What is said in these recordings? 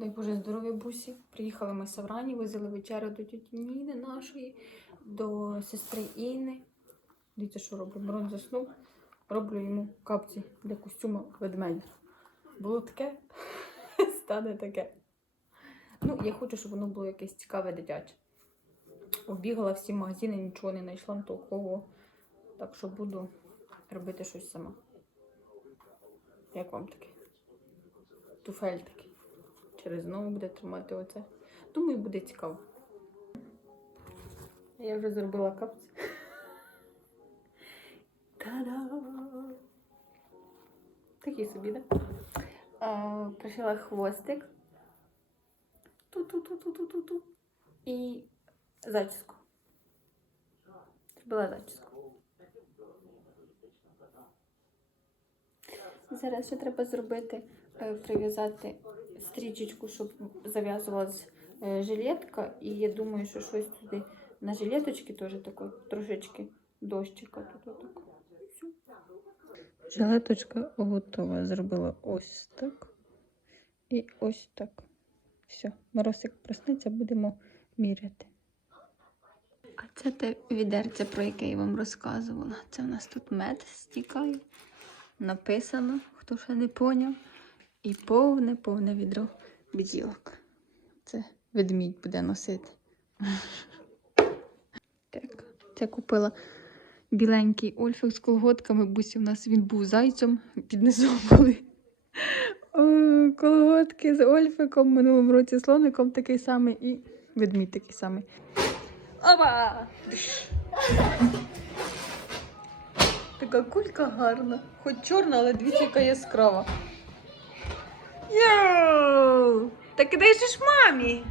Дай Боже здоров'я бусі. Приїхали ми Саврані, возили вечерю до тіті Ніни нашої, до сестри Інни. Дивіться, що роблю. Мирон заснув. Роблю йому капці для костюма ведмедя. Було таке, стане таке. Ну, я хочу, щоб воно було якесь цікаве дитяче. Обігала всі магазини, нічого не знайшла толкового. Так що буду робити щось сама. Як вам таке? Туфель. Через знову буде тримати оце. Думаю, буде цікаво. Я вже зробила капці. Та-да! Такий собі, да? А, пришила хвостик. Ту-ту-ту-ту-ту-ту-ту. І зачіску. Зробила зачіску. Зараз ще треба зробити, прив'язати стрічечку, щоб зав'язувалась е, жилетка. І я думаю, що щось туди на жилеточки теж таке трошечки дощика. Тут отак. Жилеточка готова. Зробила ось так і ось так. Все, Моросик проснеться, будемо міряти. А це те відерце, про яке я вам розказувала. Це у нас тут мед стікає. Написано, хто ще не поняв. І повне, повне відро бджілок. Це ведмідь буде носити. Так, це купила біленький ольфик з колготками. Бусі в нас він був зайцем. Під низом були О, колготки з ольфиком. Минулому році слоником такий самий і ведмідь такий самий. Опа! Така кулька гарна. Хоч чорна, але дивіться, яка яскрава. Йоу! Так дай же ж мамі.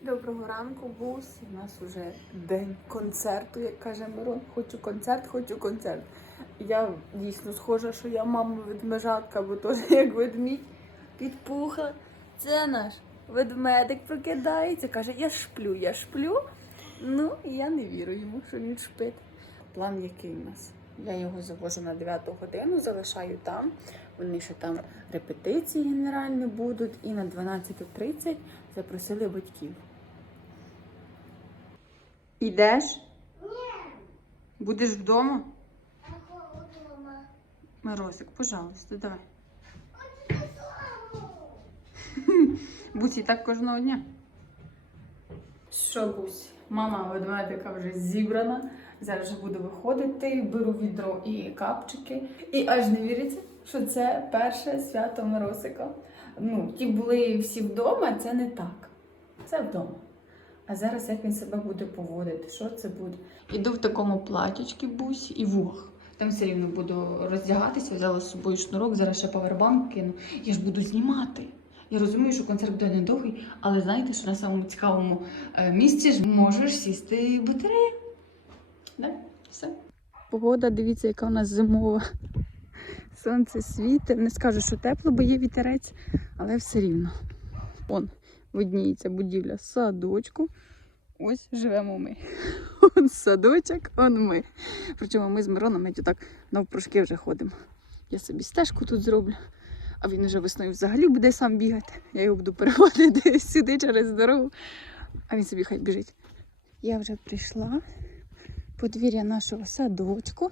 Доброго ранку, бус. У нас вже день концерту, як каже Мирон. Хочу концерт, хочу концерт. Я дійсно схожа, що я мама ведмежатка, бо теж як ведмідь підпухла. Це наш ведмедик прокидається, каже, я шплю, я шплю. Ну, і я не вірю йому, що він шпить. План який у нас? Я його завожу на 9 годину, залишаю там. Вони ще там репетиції генеральні будуть. І на 12.30 запросили батьків. Ідеш? Ні. Будеш вдома? Морозик, пожалуйста, давай. Бусь і так кожного дня. Що, Бусь? Мама ведмедика вже зібрана. Зараз вже буду виходити, беру відро і капчики. І аж не віриться, що це перше свято Моросика. Ну, ті були всі вдома, це не так. Це вдома. А зараз як він себе буде поводити? Що це буде? Іду в такому платічці бусі і вух. Там все рівно буду роздягатися, взяла з собою шнурок, зараз ще павербанк кину. Я ж буду знімати. Я розумію, що концерт буде недовгий, але знаєте, що на самому цікавому е, місці ж можеш сісти батарея. Да? Все. Погода, дивіться, яка у нас зимова. Сонце світить. Не скажу, що тепло, бо є вітерець, але все рівно. Он видніється будівля садочку. Ось живемо ми. Он садочок, он ми. Причому ми з Мироном навіть отак навпрошки вже ходимо. Я собі стежку тут зроблю, а він вже весною взагалі буде сам бігати. Я його буду переводити сюди через дорогу, а він собі хай біжить. Я вже прийшла подвір'я нашого садочку.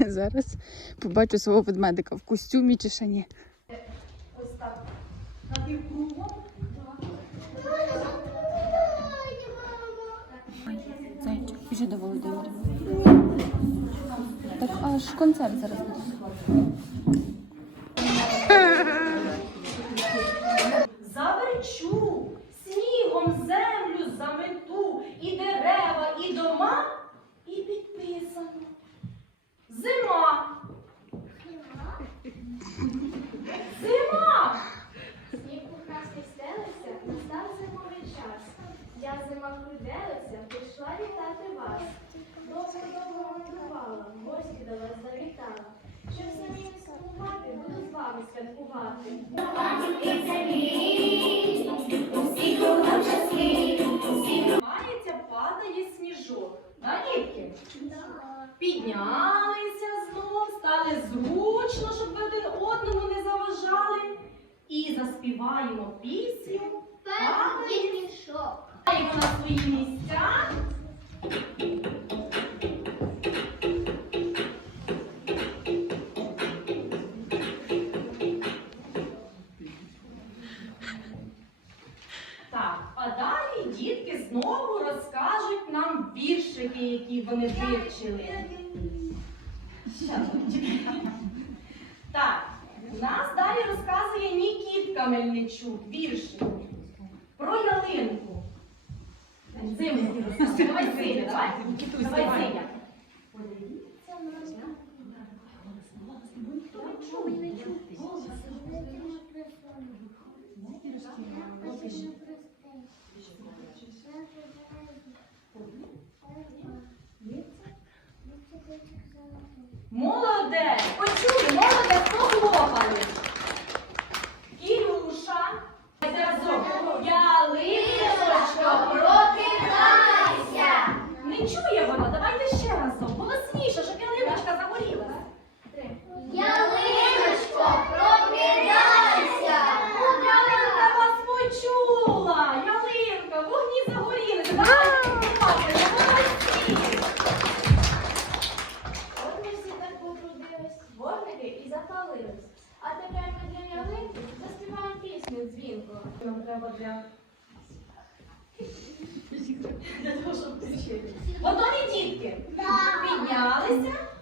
Зараз побачу свого ведмедика в костюмі чи ще ні. Ось так. Зайчик, біжи до Володимира. Так аж концерт зараз буде. Заверчу, Мається, падає сніжок. Да, дітки? Піднялися знов, стали зручно, щоб ви один одному не заважали. І заспіваємо пісню. Падає сніжок. Даємо на свої місця. знову розкажуть нам віршики, які вони вивчили. Так, нас далі розказує Нікітка Мельничук, віршик про ялинку. Зимку розказує. Давай Зиня, давай. Давай Зиня. Подивіться на нас. Готувалися?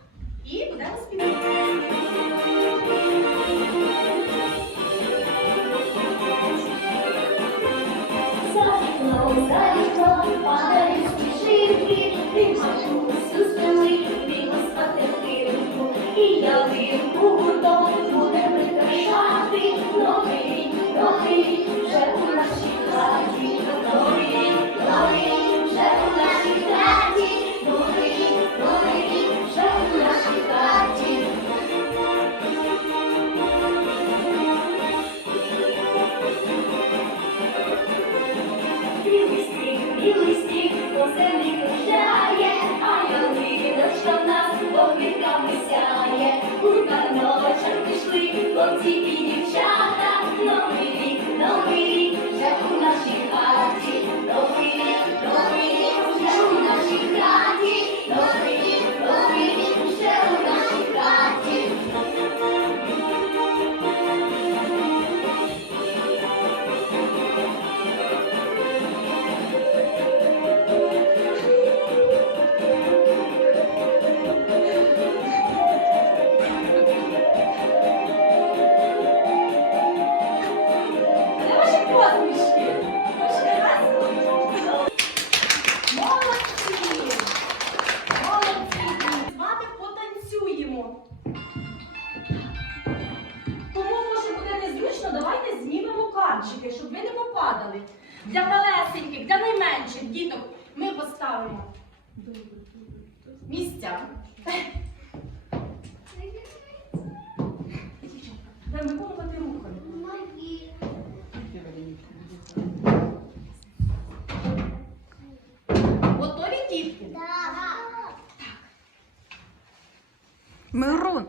землі кружляє, а ялина, що в нас вогниками сяє. У паночах пішли хлопці і дівчата, новий рік, новий рік, вже у нашій Посмішка. Мирон.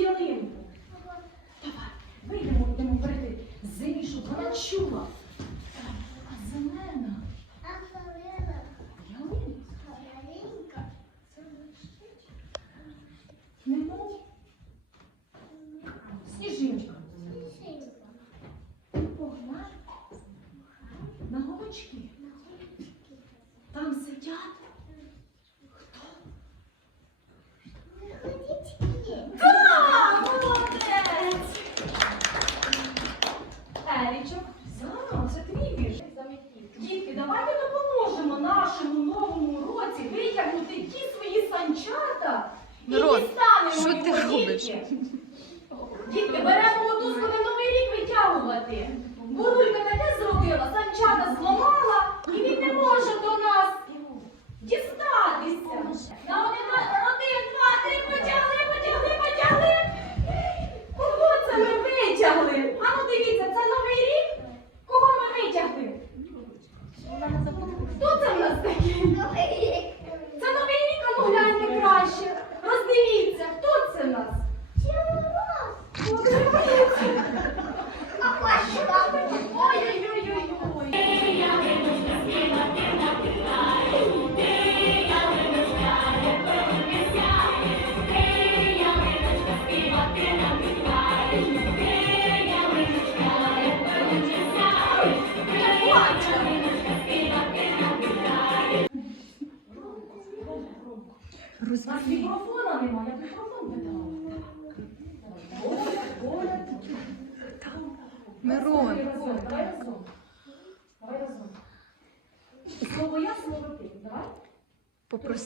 ялинку. Давай, вийдемо, будемо перейти зимішу, щоб вона чула. Мирон, що ти робиш? Діти, беремо мотузку на новий ну, рік витягувати. Бурулька таке зробила, санчата зламала і він не може до нас дістатися.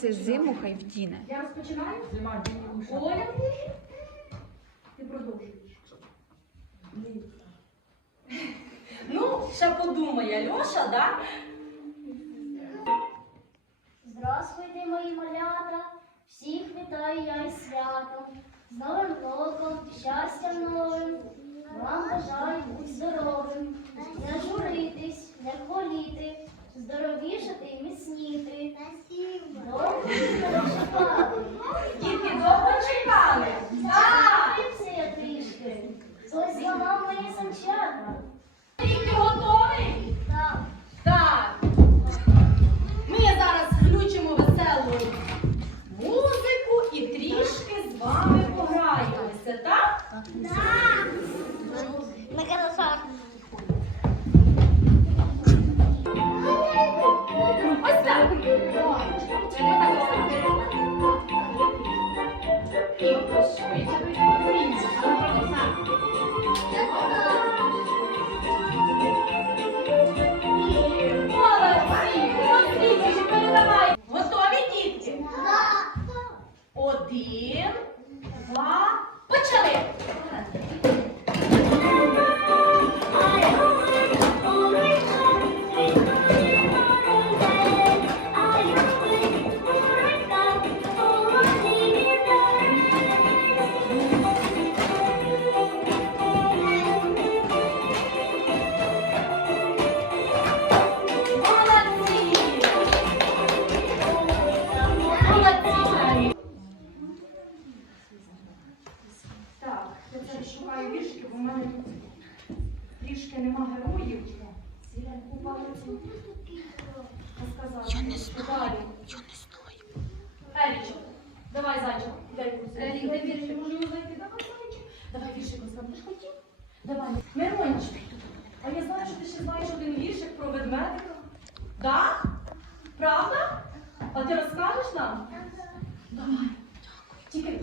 це зиму, хай вдіне. Я розпочинаю? Зима Оля, ти продовжуєш. Ну, ще подумає Льоша, да? Здравствуйте, мої малята! Всіх вітаю я із святом. З новим роком, щастя новим. Вам бажаю бути здоровим. Давай, Мирончик, а я знаю, що ти ще знаєш один віршик про ведмедика. Так? Правда? А ти розкажеш нам? Давай. Тільки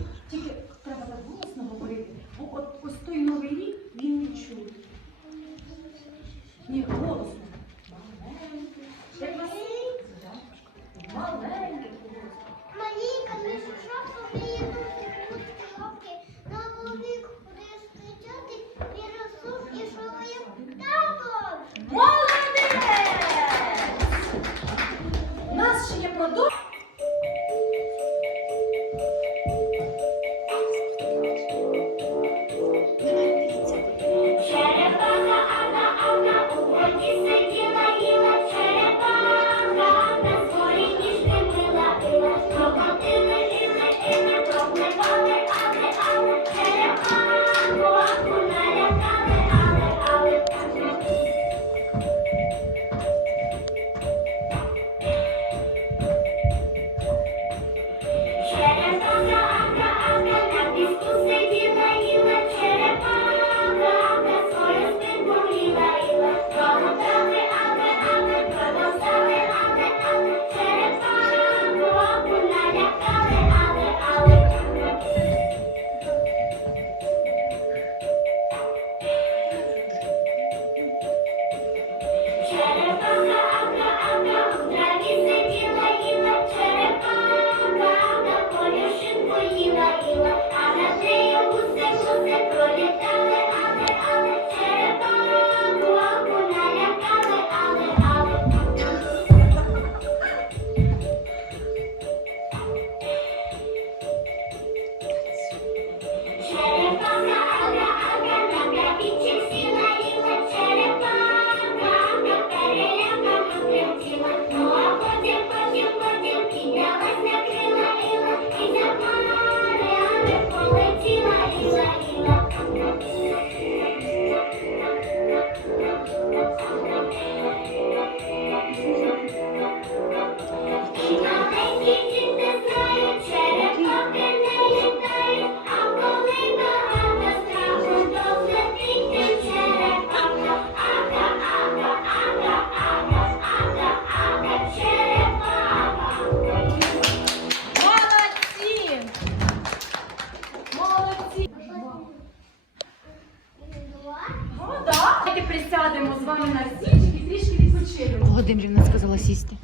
Володимирівна сказала сісти.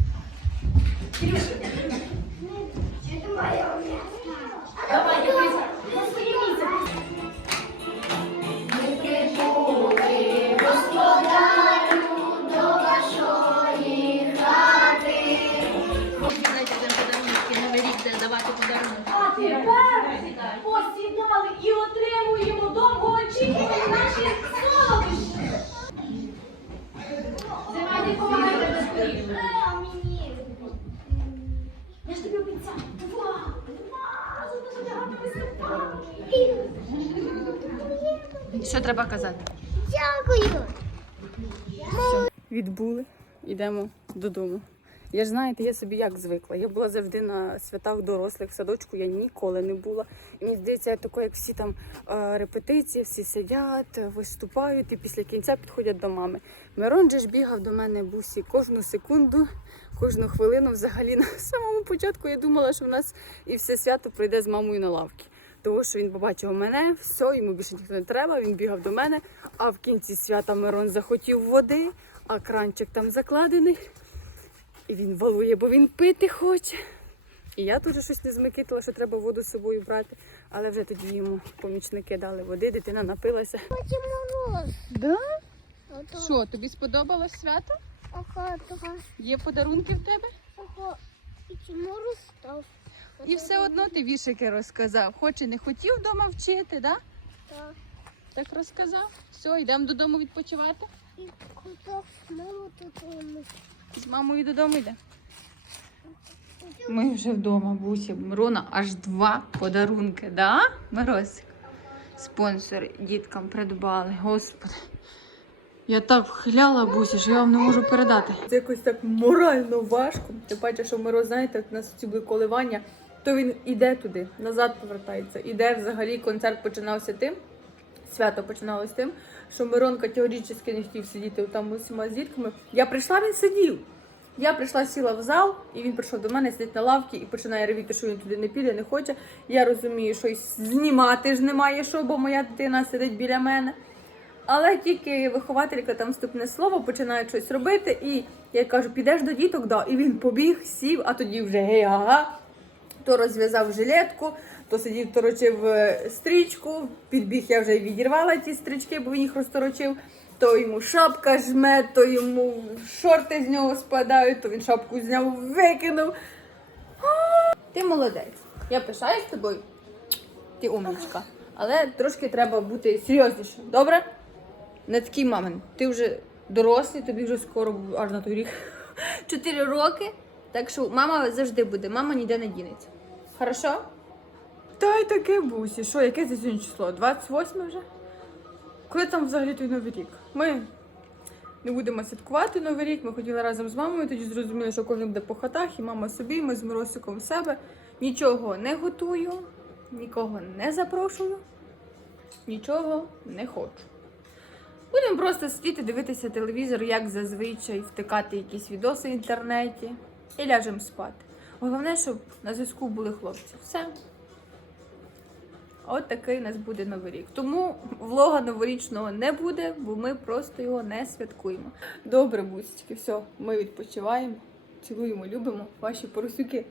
Посідали і отримуємо довгоочікувані наші солодощі. Я ж тобі обіцяю. Два! Два! Що треба казати? Дякую. Відбули, йдемо додому. Я ж знаєте, я собі як звикла. Я була завжди на святах дорослих в садочку, я ніколи не була. І мені здається, я тако, як всі там е, репетиції, всі сидять, виступають і після кінця підходять до мами. Мирон же ж бігав до мене бусі кожну секунду, кожну хвилину. Взагалі на самому початку я думала, що в нас і все свято пройде з мамою на лавки. Тому що він побачив мене, все, йому більше ніхто не треба. Він бігав до мене. А в кінці свята Мирон захотів води, а кранчик там закладений. І він валує, бо він пити хоче. І я теж щось не змикитила, що треба воду з собою брати. Але вже тоді йому помічники дали води, дитина напилася. Мороз. Да? Ото, Що, тобі сподобалось свято? ага, ага, Є подарунки в тебе? ага. І чому розстав? І все одно ти вішики розказав. Хоч і не хотів вдома вчити, да? Так. Так розказав. Все, йдемо додому відпочивати. І куди маму тут. З мамою додому йде. Ми вже вдома, Буся. Мирона аж два подарунки, да? Миросик? Спонсор діткам придбали. Господи. Я так вхиляла Бусі, що я вам не можу передати. Це якось так морально важко. Ти бачиш, що Миро, знаєте, у нас ці були коливання, то він іде туди, назад повертається. Іде взагалі концерт починався тим. Свято починалось тим, що Мирон категорично не хотів сидіти там усіма з дітками. Я прийшла, він сидів. Я прийшла, сіла в зал, і він прийшов до мене, сидить на лавці і починає ревіти, що він туди не піде, не хоче. Я розумію, що й знімати ж немає що, бо моя дитина сидить біля мене. Але тільки вихователька там вступне слово, починає щось робити, і я кажу, підеш до діток, да. І він побіг, сів, а тоді вже гей, ага. То розв'язав жилетку, то сидів, торочив е, стрічку. Підбіг, я вже відірвала ті стрічки, бо він їх розторочив. То йому шапка жме, то йому шорти з нього спадають, то він шапку зняв, викинув. Ти молодець. Я пишаюсь тобою. Ти умничка. Але трошки треба бути серйозніше. Добре? Не такий мамин. Ти вже дорослий, тобі вже скоро аж на той рік. Чотири роки. Так що мама завжди буде, мама ніде не дінеться. Хорошо? Та й таке бусі. Що, яке це сьогодні число? 28 вже? Коли там взагалі той новий рік? Ми не будемо святкувати новий рік. Ми хотіли разом з мамою, тоді зрозуміли, що кожен буде по хатах, і мама собі, ми з Миросиком в себе. Нічого не готую, нікого не запрошую, нічого не хочу. Будемо просто сидіти, дивитися телевізор, як зазвичай, втикати якісь відоси в інтернеті і ляжемо спати. Головне, щоб на зв'язку були хлопці. Все. От такий у нас буде новий рік. Тому влога новорічного не буде, бо ми просто його не святкуємо. Добре, бусічки, все, ми відпочиваємо, цілуємо, любимо ваші поросюки.